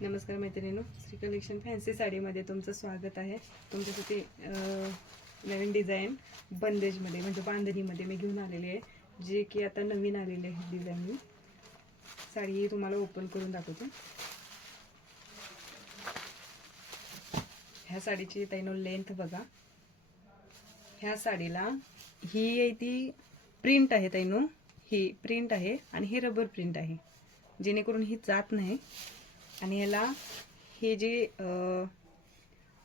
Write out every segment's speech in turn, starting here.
नमस्कार मैत्रिणींनो, Shri collection fancy साडीमध्ये तुमचं स्वागत आहे. तुमच्यासाठी नवीन डिझाईन बंदेजमध्ये म्हणजे बांधणीमध्ये मी घेऊन आलेली आहे, जे की आता नवीन आलेले आहे डिझाईन. मी साडी तुम्हाला ओपन करून दाखवते. ह्या साडीची ताईनो लेंथ बघा. ह्या साडीला ही आहे ती प्रिंट आहे ताईनो, ही प्रिंट आहे आणि ही रबर प्रिंट आहे, जेणेकरून ही जात नाही. आणि याला हे जे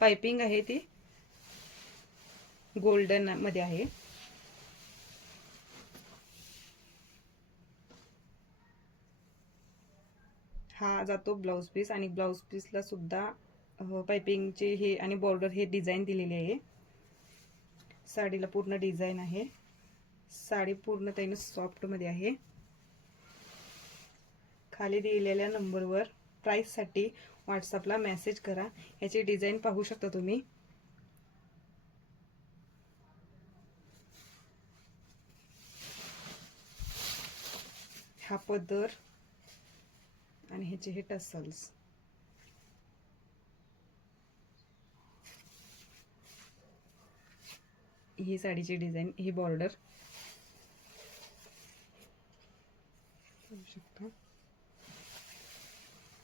पाइपिंग आहे ती गोल्डन मध्ये आहे. हा जातो ब्लाउज पीस आणि ब्लाउज पीसला सुद्धा पाइपिंगचे हे आणि बॉर्डर हे डिझाईन दिलेली आहे. साडीला पूर्ण डिझाईन आहे. साडी पूर्ण त्याने सॉफ्ट मध्ये आहे. खाली दिलेल्या नंबरवर प्राइस साठी व्हॉट्सअपला मेसेज करा. याची डिझाईन पाहू शकता तुम्ही. हा पदर आणि ह्याचे हे टसल्स. ही साडीची डिझाईन, ही बॉर्डर पाहू शकता.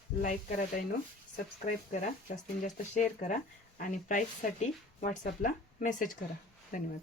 लाईक करा ताईनो, सबस्क्राईब करा, जास्तीत जास्त शेअर करा आणि प्राइस साठी व्हॉट्सअपला मेसेज करा. धन्यवाद.